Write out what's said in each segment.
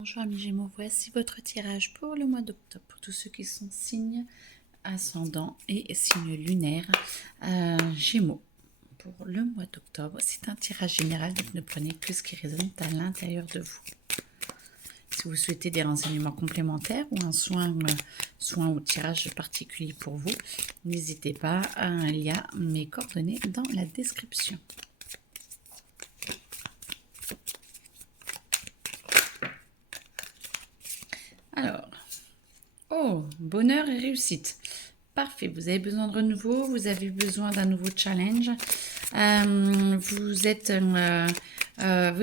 Bonjour amis Gémeaux, voici votre tirage pour le mois d'octobre, pour tous ceux qui sont signes ascendant et signes lunaires Gémeaux. Pour le mois d'octobre, c'est un tirage général, donc ne prenez que ce qui résonne à l'intérieur de vous. Si vous souhaitez des renseignements complémentaires ou un soin ou tirage particulier pour vous, n'hésitez pas, il y a mes coordonnées dans la description. Alors, oh, bonheur et réussite. Parfait, vous avez besoin de renouveau, vous avez besoin d'un nouveau challenge. Vous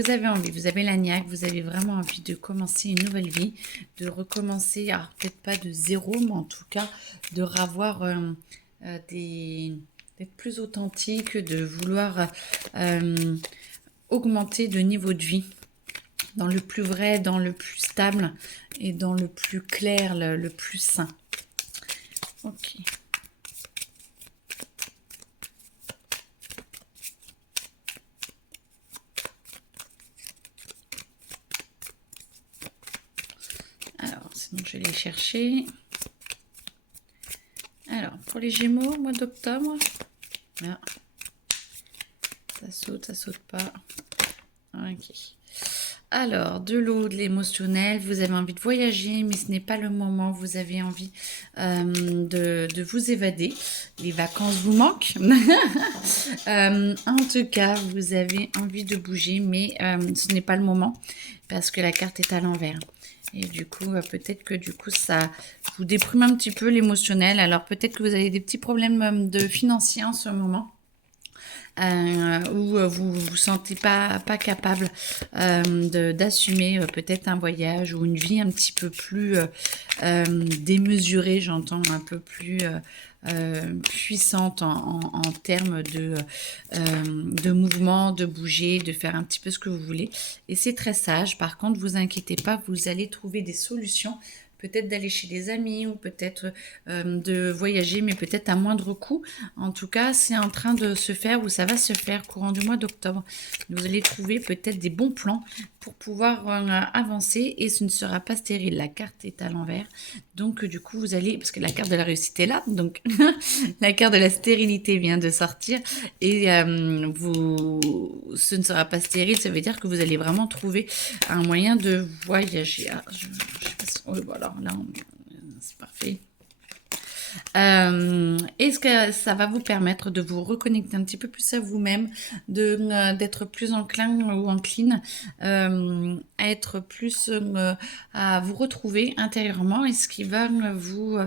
avez envie, vous avez la niaque, vous avez vraiment envie de commencer une nouvelle vie, de recommencer, alors peut-être pas de zéro, mais en tout cas de revoir d'être plus authentique, de vouloir augmenter de niveau de vie dans le plus vrai, dans le plus stable et dans le plus clair, le plus sain. Ok. Alors, sinon je vais les chercher. Alors, pour les Gémeaux, mois d'octobre. Ah. Ça saute pas. Ok. Alors, de l'eau, de l'émotionnel, vous avez envie de voyager, mais ce n'est pas le moment. Vous avez envie de vous évader. Les vacances vous manquent. En tout cas, vous avez envie de bouger, mais ce n'est pas le moment parce que la carte est à l'envers. Et du coup, peut-être que du coup, ça vous déprime un petit peu l'émotionnel. Alors, peut-être que vous avez des petits problèmes de financiers en ce moment. Où vous vous sentez pas capable d'assumer peut-être un voyage ou une vie un petit peu plus démesurée, j'entends un peu plus puissante en termes de mouvement, de bouger, de faire un petit peu ce que vous voulez. Et c'est très sage. Par contre, vous inquiétez pas, vous allez trouver des solutions. Peut-être d'aller chez des amis ou peut-être de voyager, mais peut-être à moindre coût. En tout cas, c'est en train de se faire ou ça va se faire courant du mois d'octobre. Vous allez trouver peut-être des bons plans pour pouvoir avancer et ce ne sera pas stérile. La carte est à l'envers. Donc, du coup, vous allez, parce que la carte de la réussite est là, donc la carte de la stérilité vient de sortir et ce ne sera pas stérile. Ça veut dire que vous allez vraiment trouver un moyen de voyager. Ah, je sais pas si... Oh, voilà, là, c'est parfait. Est-ce que ça va vous permettre de vous reconnecter un petit peu plus à vous-même, d'être plus enclin ou encline à être plus à vous retrouver intérieurement et ce qui va vous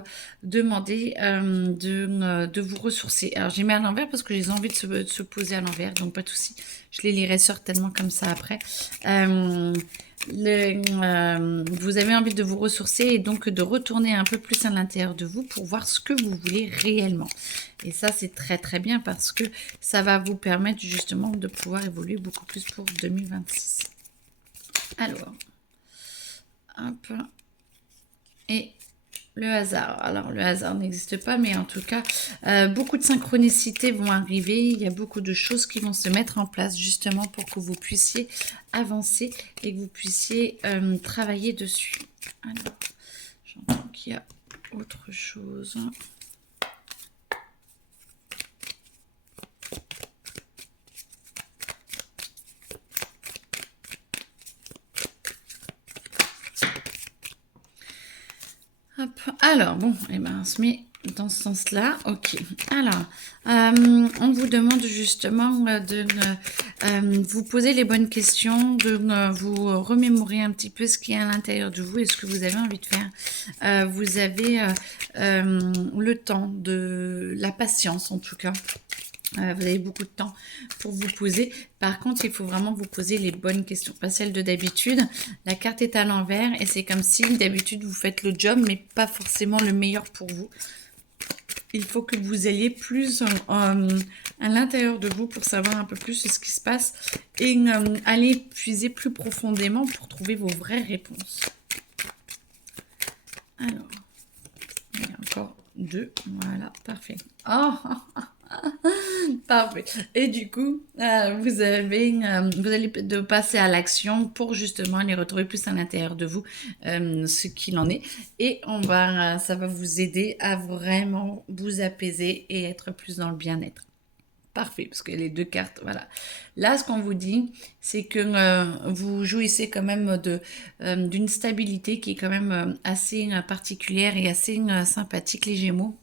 demander de vous ressourcer. Alors j'ai mis à l'envers parce que j'ai envie de se poser à l'envers, donc pas de souci. Je les lirai certainement comme ça après. Vous avez envie de vous ressourcer et donc de retourner un peu plus à l'intérieur de vous pour voir ce que vous voulez réellement. Et ça, c'est très très bien parce que ça va vous permettre justement de pouvoir évoluer beaucoup plus pour 2026. Alors, hop. Et le hasard. Alors, le hasard n'existe pas, mais en tout cas, beaucoup de synchronicités vont arriver. Il y a beaucoup de choses qui vont se mettre en place justement pour que vous puissiez avancer et que vous puissiez travailler dessus. Alors, j'entends qu'il y a autre chose. Hop. Alors, bon, et ben, on se met dans ce sens-là. Ok. Alors, on vous demande justement de vous poser les bonnes questions, de vous remémorer un petit peu ce qui est à l'intérieur de vous et ce que vous avez envie de faire. Vous avez le temps, de la patience en tout cas. Vous avez beaucoup de temps pour vous poser. Par contre, il faut vraiment vous poser les bonnes questions, pas celles de d'habitude. La carte est à l'envers et c'est comme si d'habitude vous faites le job, mais pas forcément le meilleur pour vous. Il faut que vous ayez plus à l'intérieur de vous pour savoir un peu plus ce qui se passe et aller puiser plus profondément pour trouver vos vraies réponses. Alors, il y a encore deux. Voilà, parfait. Oh, Parfait. Et du coup, vous allez de passer à l'action pour justement les retrouver plus à l'intérieur de vous, ce qu'il en est. Et ça va vous aider à vraiment vous apaiser et être plus dans le bien-être. Parfait, parce que les deux cartes, voilà. Là, ce qu'on vous dit, c'est que vous jouissez quand même d'une stabilité qui est quand même assez particulière et assez sympathique, les Gémeaux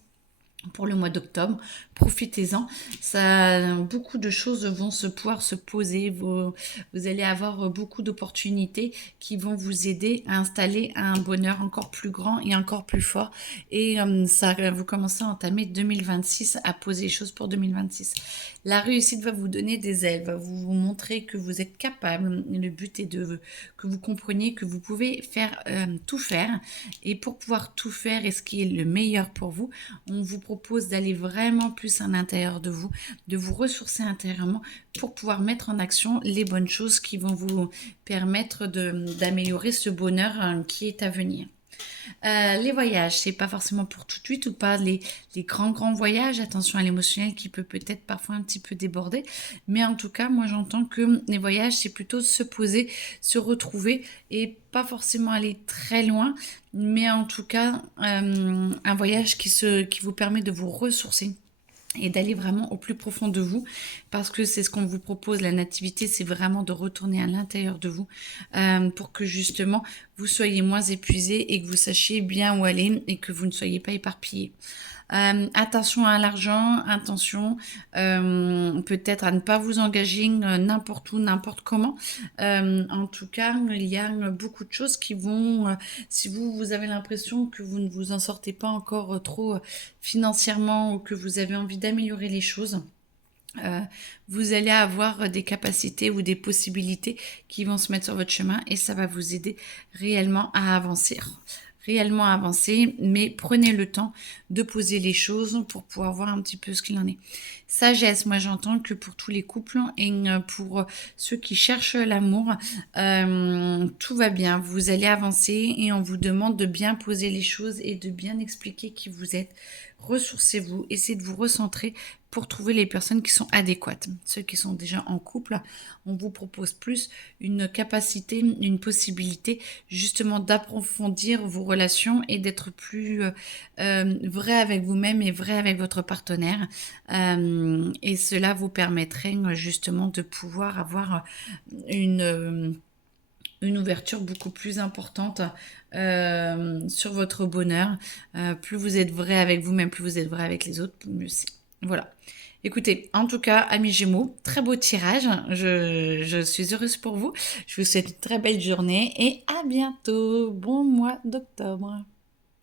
pour le mois d'octobre. Profitez-en. Ça, beaucoup de choses vont pouvoir se poser. Vous allez avoir beaucoup d'opportunités qui vont vous aider à installer un bonheur encore plus grand et encore plus fort. Et vous commencez à entamer 2026, à poser les choses pour 2026. La réussite va vous donner des ailes, va vous montrer que vous êtes capable. Le but est que vous compreniez que vous pouvez tout faire. Et pour pouvoir tout faire et ce qui est le meilleur pour vous, on vous propose d'aller vraiment plus à l'intérieur de vous ressourcer intérieurement pour pouvoir mettre en action les bonnes choses qui vont vous permettre d'améliorer ce bonheur qui est à venir. Les voyages, c'est pas forcément pour tout de suite ou pas les grands voyages. Attention à l'émotionnel qui peut peut-être parfois un petit peu déborder. Mais en tout cas, moi j'entends que les voyages, c'est plutôt se poser, se retrouver et pas forcément aller très loin. Mais en tout cas, un voyage qui vous permet de vous ressourcer et d'aller vraiment au plus profond de vous, parce que c'est ce qu'on vous propose. La nativité, c'est vraiment de retourner à l'intérieur de vous pour que justement vous soyez moins épuisé et que vous sachiez bien où aller et que vous ne soyez pas éparpillé. Attention à l'argent, attention peut-être à ne pas vous engager n'importe où, n'importe comment. En tout cas, il y a beaucoup de choses qui vont, si vous avez l'impression que vous ne vous en sortez pas encore trop financièrement ou que vous avez envie d'améliorer les choses, vous allez avoir des capacités ou des possibilités qui vont se mettre sur votre chemin et ça va vous aider réellement à avancer. Mais prenez le temps de poser les choses pour pouvoir voir un petit peu ce qu'il en est. Sagesse, moi j'entends que pour tous les couples et pour ceux qui cherchent l'amour, tout va bien. Vous allez avancer et on vous demande de bien poser les choses et de bien expliquer qui vous êtes. Ressourcez-vous, essayez de vous recentrer pour trouver les personnes qui sont adéquates. Ceux qui sont déjà en couple, on vous propose plus une capacité, une possibilité justement d'approfondir vos relations et d'être plus vrai avec vous-même et vrai avec votre partenaire. Et cela vous permettrait justement de pouvoir avoir une ouverture beaucoup plus importante sur votre bonheur. Plus vous êtes vrai avec vous-même, plus vous êtes vrai avec les autres, mieux c'est. Voilà. Écoutez, en tout cas, amis Gémeaux, très beau tirage. Je suis heureuse pour vous. Je vous souhaite une très belle journée et à bientôt. Bon mois d'octobre.